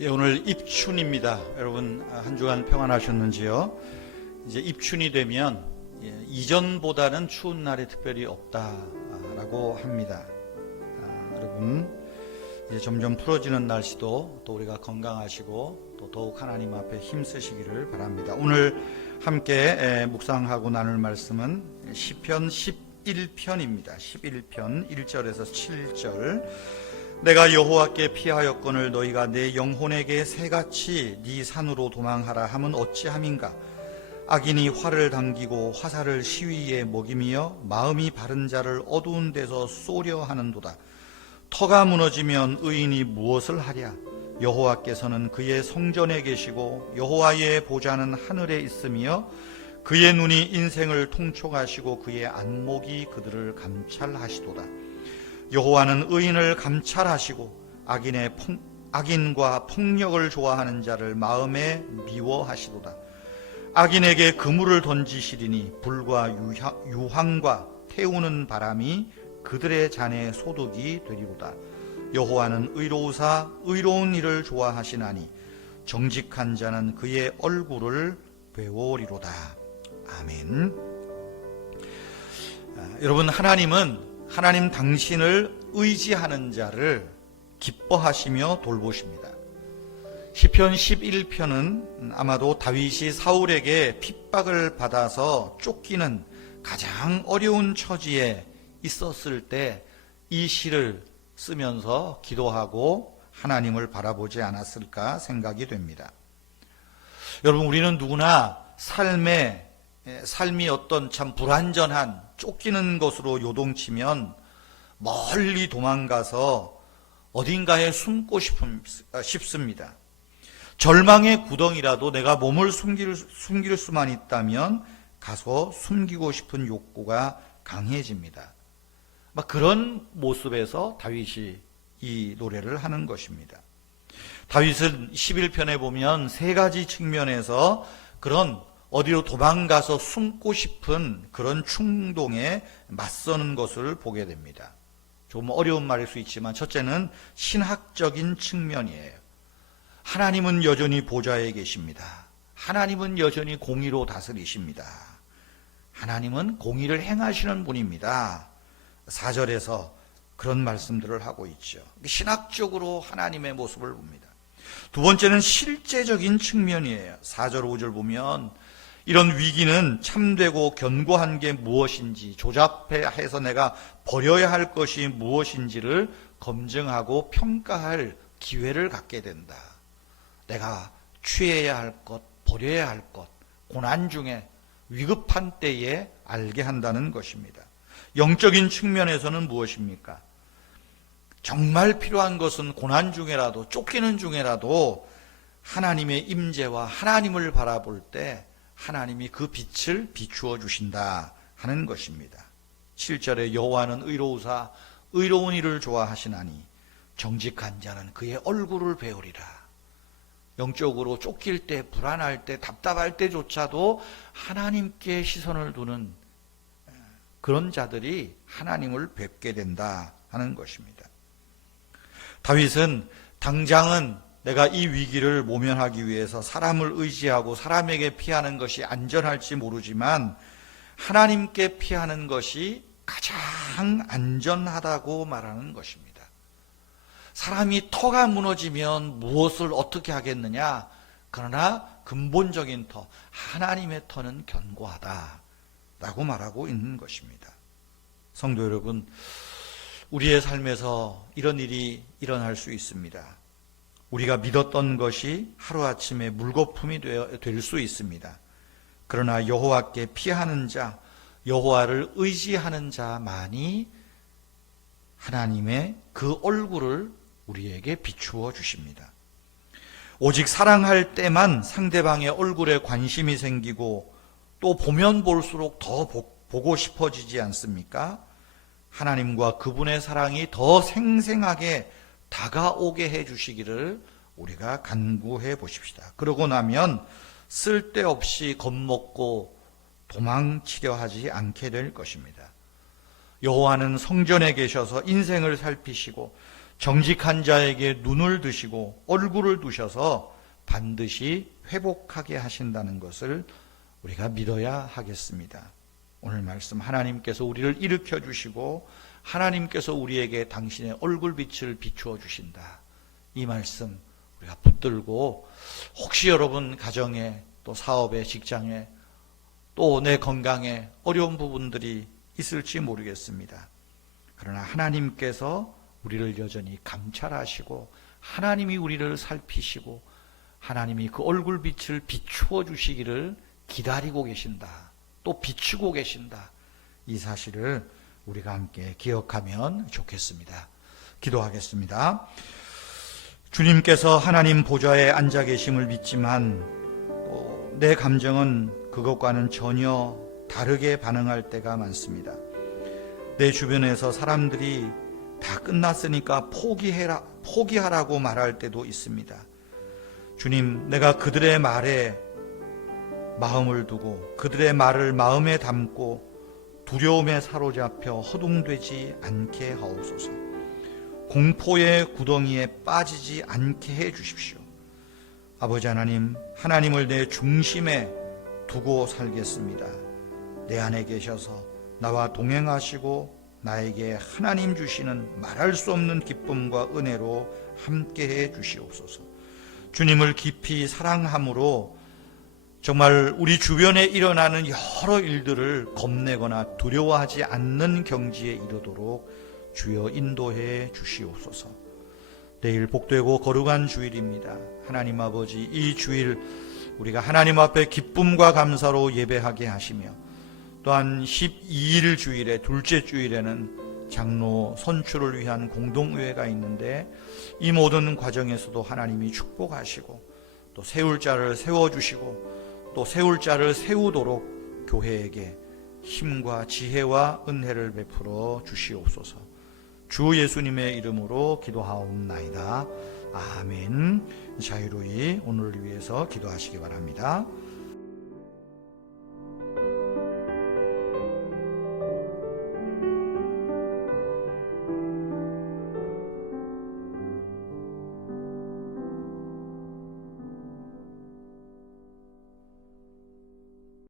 예, 오늘 입춘입니다. 여러분 한 주간 평안하셨는지요? 이제 입춘이 되면 이전보다는 추운 날이 특별히 없다라고 합니다. 여러분 이제 점점 풀어지는 날씨도 또 우리가 건강하시고 또 더욱 하나님 앞에 힘쓰시기를 바랍니다. 오늘 함께 묵상하고 나눌 말씀은 시편 11편입니다. 11편 1절에서 7절. 내가 여호와께 피하였거늘 너희가 내 영혼에게 새같이 네 산으로 도망하라 함은 어찌함인가. 악인이 활을 당기고 화살을 시위에 먹이며 마음이 바른 자를 어두운 데서 쏘려 하는도다. 터가 무너지면 의인이 무엇을 하랴. 여호와께서는 그의 성전에 계시고 여호와의 보좌는 하늘에 있으며 그의 눈이 인생을 통촉하시고 그의 안목이 그들을 감찰하시도다. 여호와는 의인을 감찰하시고 악인과 폭력을 좋아하는 자를 마음에 미워하시도다. 악인에게 그물을 던지시리니 불과 유황과 태우는 바람이 그들의 잔에 소득이 되리로다. 여호와는 의로우사 의로운 일을 좋아하시나니 정직한 자는 그의 얼굴을 배우리로다. 아멘. 여러분, 하나님 당신을 의지하는 자를 기뻐하시며 돌보십니다. 시편 11편은 아마도 다윗이 사울에게 핍박을 받아서 쫓기는 가장 어려운 처지에 있었을 때 이 시를 쓰면서 기도하고 하나님을 바라보지 않았을까 생각이 됩니다. 여러분, 우리는 누구나 삶이 어떤 참 불완전한 쫓기는 것으로 요동치면 멀리 도망가서 어딘가에 숨고 싶습니다. 절망의 구덩이라도 내가 몸을 숨길 수만 있다면 가서 숨기고 싶은 욕구가 강해집니다. 그런 모습에서 다윗이 이 노래를 하는 것입니다. 다윗은 11편에 보면 세 가지 측면에서 그런 어디로 도망가서 숨고 싶은 그런 충동에 맞서는 것을 보게 됩니다. 좀 어려운 말일 수 있지만 첫째는 신학적인 측면이에요. 하나님은 여전히 보좌에 계십니다. 하나님은 여전히 공의로 다스리십니다. 하나님은 공의를 행하시는 분입니다. 4절에서 그런 말씀들을 하고 있죠. 신학적으로 하나님의 모습을 봅니다. 두 번째는 실제적인 측면이에요. 4절 5절 보면 이런 위기는 참되고 견고한 게 무엇인지 조잡해서 내가 버려야 할 것이 무엇인지를 검증하고 평가할 기회를 갖게 된다. 내가 취해야 할 것, 버려야 할 것, 고난 중에 위급한 때에 알게 한다는 것입니다. 영적인 측면에서는 무엇입니까? 정말 필요한 것은 고난 중에라도 쫓기는 중에라도 하나님의 임재와 하나님을 바라볼 때 하나님이 그 빛을 비추어 주신다 하는 것입니다. 7절에 여호와는 의로우사 의로운 일을 좋아하시나니 정직한 자는 그의 얼굴을 배우리라. 영적으로 쫓길 때, 불안할 때, 답답할 때조차도 하나님께 시선을 두는 그런 자들이 하나님을 뵙게 된다 하는 것입니다. 다윗은 당장은 내가 이 위기를 모면하기 위해서 사람을 의지하고 사람에게 피하는 것이 안전할지 모르지만 하나님께 피하는 것이 가장 안전하다고 말하는 것입니다. 사람이 터가 무너지면 무엇을 어떻게 하겠느냐? 그러나 근본적인 터, 하나님의 터는 견고하다라고 말하고 있는 것입니다. 성도 여러분, 우리의 삶에서 이런 일이 일어날 수 있습니다. 우리가 믿었던 것이 하루아침에 물거품이 될 수 있습니다. 그러나 여호와께 피하는 자, 여호와를 의지하는 자만이 하나님의 그 얼굴을 우리에게 비추어 주십니다. 오직 사랑할 때만 상대방의 얼굴에 관심이 생기고 또 보면 볼수록 더 보고 싶어지지 않습니까? 하나님과 그분의 사랑이 더 생생하게 다가오게 해주시기를 우리가 간구해 보십시다. 그러고 나면 쓸데없이 겁먹고 도망치려 하지 않게 될 것입니다. 여호와는 성전에 계셔서 인생을 살피시고 정직한 자에게 눈을 드시고 얼굴을 두셔서 반드시 회복하게 하신다는 것을 우리가 믿어야 하겠습니다. 오늘 말씀 하나님께서 우리를 일으켜 주시고 하나님께서 우리에게 당신의 얼굴빛을 비추어 주신다. 이 말씀 우리가 붙들고 혹시 여러분 가정에 또 사업에 직장에 또 내 건강에 어려운 부분들이 있을지 모르겠습니다. 그러나 하나님께서 우리를 여전히 감찰하시고 하나님이 우리를 살피시고 하나님이 그 얼굴빛을 비추어 주시기를 기다리고 계신다. 또 비추고 계신다. 이 사실을 우리가 함께 기억하면 좋겠습니다. 기도하겠습니다. 주님께서 하나님 보좌에 앉아 계심을 믿지만 또 내 감정은 그것과는 전혀 다르게 반응할 때가 많습니다. 내 주변에서 사람들이 다 끝났으니까 포기하라고 말할 때도 있습니다. 주님, 내가 그들의 말에 마음을 두고 그들의 말을 마음에 담고 두려움에 사로잡혀 허둥되지 않게 하옵소서. 공포의 구덩이에 빠지지 않게 해 주십시오. 아버지 하나님, 하나님을 내 중심에 두고 살겠습니다. 내 안에 계셔서 나와 동행하시고 나에게 하나님 주시는 말할 수 없는 기쁨과 은혜로 함께해 주시옵소서. 주님을 깊이 사랑함으로 정말 우리 주변에 일어나는 여러 일들을 겁내거나 두려워하지 않는 경지에 이르도록 주여 인도해 주시옵소서. 내일 복되고 거룩한 주일입니다. 하나님 아버지, 이 주일 우리가 하나님 앞에 기쁨과 감사로 예배하게 하시며 또한 12일 주일에 둘째 주일에는 장로 선출을 위한 공동의회가 있는데 이 모든 과정에서도 하나님이 축복하시고 또 세울 자를 세워주시고 또 세울 자를 세우도록 교회에게 힘과 지혜와 은혜를 베풀어 주시옵소서. 주 예수님의 이름으로 기도하옵나이다. 아멘. 자유로이 오늘을 위해서 기도하시기 바랍니다.